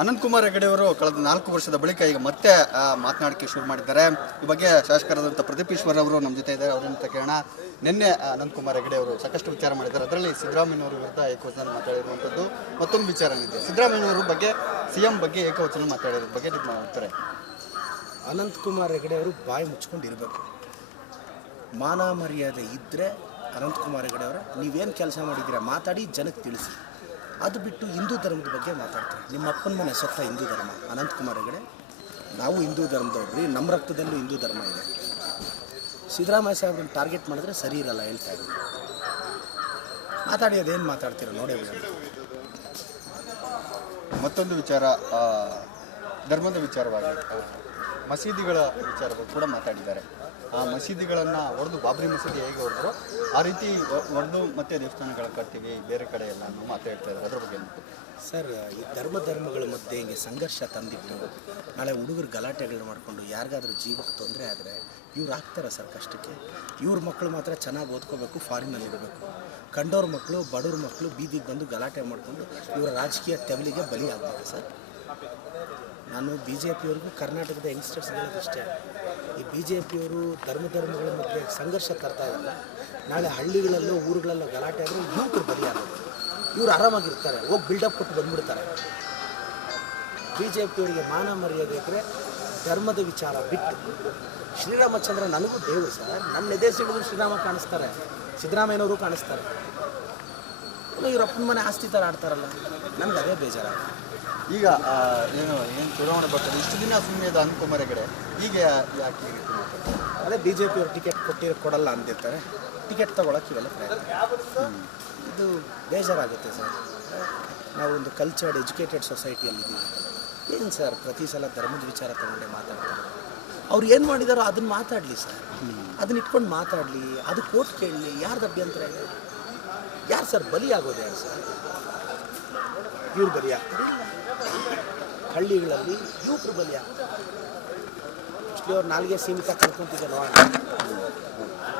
ಅನಂತಕುಮಾರ್ ಹೆಗಡೆ ಅವರು ಕಳೆದ 4 ವರ್ಷದ ಬಳಿಕ ಈಗ ಮತ್ತೆ ಮಾತನಾಡಕ್ಕೆ ಶುರು ಮಾಡಿದ್ದಾರೆ. ಈ ಬಗ್ಗೆ ಶಾಸಕರಾದಂಥ ಪ್ರದೀಪ್ ಈಶ್ವರ್ ಅವರು ನಮ್ಮ ಜೊತೆ ಇದ್ದಾರೆ. ಅವರಂತ ಕೇಳೋಣ. ನಿನ್ನೆ ಅನಂತಕುಮಾರ್ ಹೆಗಡೆ ಅವರು ಸಾಕಷ್ಟು ವಿಚಾರ ಮಾಡಿದ್ದಾರೆ. ಅದರಲ್ಲಿ ಸಿದ್ದರಾಮಯ್ಯನವರ ವಿರುದ್ಧ ಏಕವಚನ ಮಾತಾಡಿರುವಂಥದ್ದು ಮತ್ತೊಂದು ವಿಚಾರ ಇದೆ. ಸಿದ್ದರಾಮಯ್ಯನವರ ಬಗ್ಗೆ ಸಿಎಂ ಬಗ್ಗೆ ಏಕವಚನ ಮಾತಾಡಿರೋ ಬಗ್ಗೆ ನಿಮ್ಮ ಉತ್ತರ. ಅನಂತಕುಮಾರ್ ಹೆಗಡೆ ಅವರು ಬಾಯಿ ಮುಚ್ಕೊಂಡಿರಬೇಕು. ಮಾನ ಮರ್ಯಾದೆ ಇದ್ದರೆ ಅನಂತಕುಮಾರ್ ಹೆಗಡೆ ಅವರು ನೀವೇನು ಕೆಲಸ ಮಾಡಿದ್ದೀರಾ ಮಾತಾಡಿ ಜನಕ್ಕೆ ತಿಳಿಸಿ. ಅದು ಬಿಟ್ಟು ಹಿಂದೂ ಧರ್ಮದ ಬಗ್ಗೆ ಮಾತಾಡ್ತಾರೆ. ನಿಮ್ಮ ಅಪ್ಪನ ಮನೆ ಸೊತ್ತ ಹಿಂದೂ ಧರ್ಮ. ಅನಂತಕುಮಾರ್ ಹೆಗಡೆ ನಾವು ಹಿಂದೂ ಧರ್ಮದವ್ರಿ, ನಮ್ಮ ರಕ್ತದಲ್ಲೂ ಹಿಂದೂ ಧರ್ಮ ಇದೆ. ಸಿದ್ದರಾಮಯ್ಯ ಸಾಹೇಬ್ರನ್ನ ಟಾರ್ಗೆಟ್ ಮಾಡಿದ್ರೆ ಸರಿ ಇರಲ್ಲ ಹೇಳ್ತಾ ಇದ್ದೀನಿ. ಮಾತಾಡಿ ಅದೇನು ಮಾತಾಡ್ತೀರ ನೋಡಿ. ಮತ್ತೊಂದು ವಿಚಾರ, ಧರ್ಮದ ವಿಚಾರವಾಗಿ ಮಸೀದಿಗಳ ವಿಚಾರಗಳು ಕೂಡ ಮಾತಾಡಿದ್ದಾರೆ. ಆ ಮಸೀದಿಗಳನ್ನು ಹೊಡೆದು ಬಾಬ್ರಿ ಮಸೀದಿ ಹೇಗೆ ಹೊಡೆದ್ರು ಆ ರೀತಿ ಹೊಡೆದು ಮತ್ತೆ ದೇವಸ್ಥಾನಗಳ ಕಟ್ತೀವಿ ಬೇರೆ ಕಡೆ ಎಲ್ಲ ಮಾತಾಡ್ತಾ ಇದ್ದಾರೆ. ಅದ್ರ ಬಗ್ಗೆ ಸರ್, ಈ ಧರ್ಮಗಳ ಮಧ್ಯೆ ಹಿಂಗೆ ಸಂಘರ್ಷ ತಂದಿಟ್ಟು ನಾಳೆ ಹುಡುಗರು ಗಲಾಟೆಗಳು ಮಾಡಿಕೊಂಡು ಯಾರಿಗಾದ್ರೂ ಜೀವಕ್ಕೆ ತೊಂದರೆ ಆದರೆ ಇವ್ರು ಆಗ್ತಾರೆ ಸರ್ ಕಷ್ಟಕ್ಕೆ. ಇವ್ರ ಮಕ್ಕಳು ಮಾತ್ರ ಚೆನ್ನಾಗಿ ಓದ್ಕೋಬೇಕು, ಫಾರಿನಲ್ಲಿ ಇರಬೇಕು. ಕಂಡವ್ರ ಮಕ್ಕಳು, ಬಡವ್ರ ಮಕ್ಕಳು ಬೀದಿಗೆ ಬಂದು ಗಲಾಟೆ ಮಾಡಿಕೊಂಡು ಇವರ ರಾಜಕೀಯ ತೆವಲಿಗೆ ಬಲಿ ಆಗ್ಬೇಕು ಸರ್. ನಾನು ಬಿ ಜೆ ಪಿಯವ್ರಿಗೂ ಕರ್ನಾಟಕದ ಯಂಗ್ಸ್ಟರ್ಸ್ ಹೇಳೋದಿಷ್ಟೇ, ಈ ಬಿ ಜೆ ಪಿಯವರು ಧರ್ಮಗಳ ಮಧ್ಯೆ ಸಂಘರ್ಷ ತರ್ತಾ ಇರಲ್ಲ. ನಾಳೆ ಹಳ್ಳಿಗಳಲ್ಲೋ ಊರುಗಳಲ್ಲೋ ಗಲಾಟೆ ಆದರೆ ಯುವಕರು ಬಲಿಯಾಗೋದು. ಇವ್ರು ಆರಾಮಾಗಿರ್ತಾರೆ, ಹೋಗಿ ಬಿಲ್ಡಪ್ ಕೊಟ್ಟು ಬಂದ್ಬಿಡ್ತಾರೆ. ಬಿ ಜೆ ಪಿಯವರಿಗೆ ಮಾನ ಮರ್ಯಾದೆ ಇದ್ದರೆ ಧರ್ಮದ ವಿಚಾರ ಬಿಟ್ಟು, ಶ್ರೀರಾಮಚಂದ್ರ ನನಗೂ ದೇವರು ಸರ್. ನನ್ನ ಎದೆ ಸಿಡಿದ್ರು ಶ್ರೀರಾಮ ಕಾಣಿಸ್ತಾರೆ, ಸಿದ್ದರಾಮಯ್ಯನವರು ಕಾಣಿಸ್ತಾರೆ. ಇವರಪ್ಪನ ಮನೆ ಆಸ್ತಿ ಥರ ಆಡ್ತಾರಲ್ಲ, ನಮ್ಗೆ ಅದೇ ಬೇಜಾರಾಗುತ್ತೆ. ಈಗ ಏನು ಚುನಾವಣೆ ಬರ್ತದೆ, ಇಷ್ಟು ದಿನ ಸುಮ್ಮನೆ ಅನಂತಕುಮಾರ್ ಹೆಗಡೆ ಈಗ ಯಾಕೆ ಈ ರೀತಿ ಮಾಡ್ತಾರೆ? ಅದೇ ಬಿ ಜೆ ಪಿಯವರು ಟಿಕೆಟ್ ಕೊಡಲ್ಲ ಅಂತಿರ್ತಾರೆ, ಟಿಕೆಟ್ ತೊಗೊಳಕ್ಕೆ ಇವೆಲ್ಲ ಪ್ರಯತ್ನ. ಇದು ಬೇಜಾರಾಗುತ್ತೆ ಸರ್. ನಾವೊಂದು ಕಲ್ಚರ್ಡ್ ಎಜುಕೇಟೆಡ್ ಸೊಸೈಟಿಯಲ್ಲಿದ್ದೀವಿ. ಏನು ಸರ್ ಪ್ರತಿ ಸಲ ಧರ್ಮದ ವಿಚಾರ ತಗೊಂಡೆ ಮಾತಾಡ್ತಾರೆ. ಅವ್ರು ಏನು ಮಾಡಿದಾರೋ ಅದನ್ನು ಮಾತಾಡಲಿ ಸರ್, ಅದನ್ನ ಇಟ್ಕೊಂಡು ಮಾತಾಡಲಿ, ಅದು ಕೋರ್ಟ್ ಕೇಳಲಿ. ಯಾರ್ದು ಅಭ್ಯಂತರ ಇದೆ? ಯಾರು ಸರ್ ಬಲಿ ಆಗೋದು? ಯಾರು ಸರ್ ಇವ್ರು ಬಲಿ ಆಗ್ತಾರೆ? ಹಳ್ಳಿಗಳಲ್ಲಿ ಯುವಕರು ಬಲಿ ಆಗ್ತಾರೆ. ಮೋಸ್ಟ್ಲಿ ಅವ್ರು ನಾಲ್ಗೆ ಸೀಮಿತ ಕಳ್ಕೊಂತಿದ್ದಾರೆ.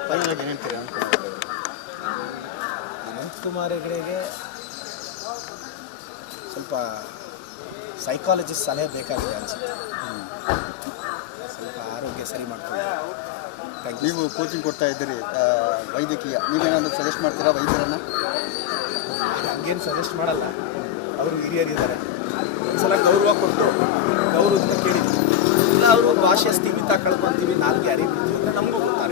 ಫೈನಲ್ ಏನು ಹೇಳ್ತೀರಿ ಅನಂತಕುಮಾರ್ ಹೆಗಡೆಗೆ ಸ್ವಲ್ಪ ಸೈಕಾಲಜಿಸ್ಟ್ ಸಲಹೆ ಬೇಕಾಗಿದೆ ಅನಿಸುತ್ತೆ. ಸ್ವಲ್ಪ ಆರೋಗ್ಯ ಸರಿ ಮಾಡ್ಕೊಂಡು. ನೀವು ಕೋಚಿಂಗ್ ಕೊಡ್ತಾ ಇದ್ದೀರಿ ವೈದ್ಯಕೀಯ, ನೀವೇನಾದರೂ ಸಜೆಸ್ಟ್ ಮಾಡ್ತೀರಾ ವೈದ್ಯರನ್ನು? ಹಂಗೇನು ಸಜೆಸ್ಟ್ ಮಾಡಲ್ಲ, ಅವರು ಹಿರಿಯರಿದ್ದಾರೆ. ಒಂದ್ಸಲ ಗೌರವ ಕೊಟ್ಟು ಗೌರವದಿಂದ ಕೇಳಿದ್ವಿ. ಇಲ್ಲ ಅವರು ಭಾಷೆ ಸ್ಥಿಮಿತ ಕಳ್ಕೊತೀವಿ, ನಾಲ್ಗೆ ಅರಿಬಿಡ್ತೀವಿ ಅಂದರೆ ನಮಗೂ ಗೊತ್ತಾಗ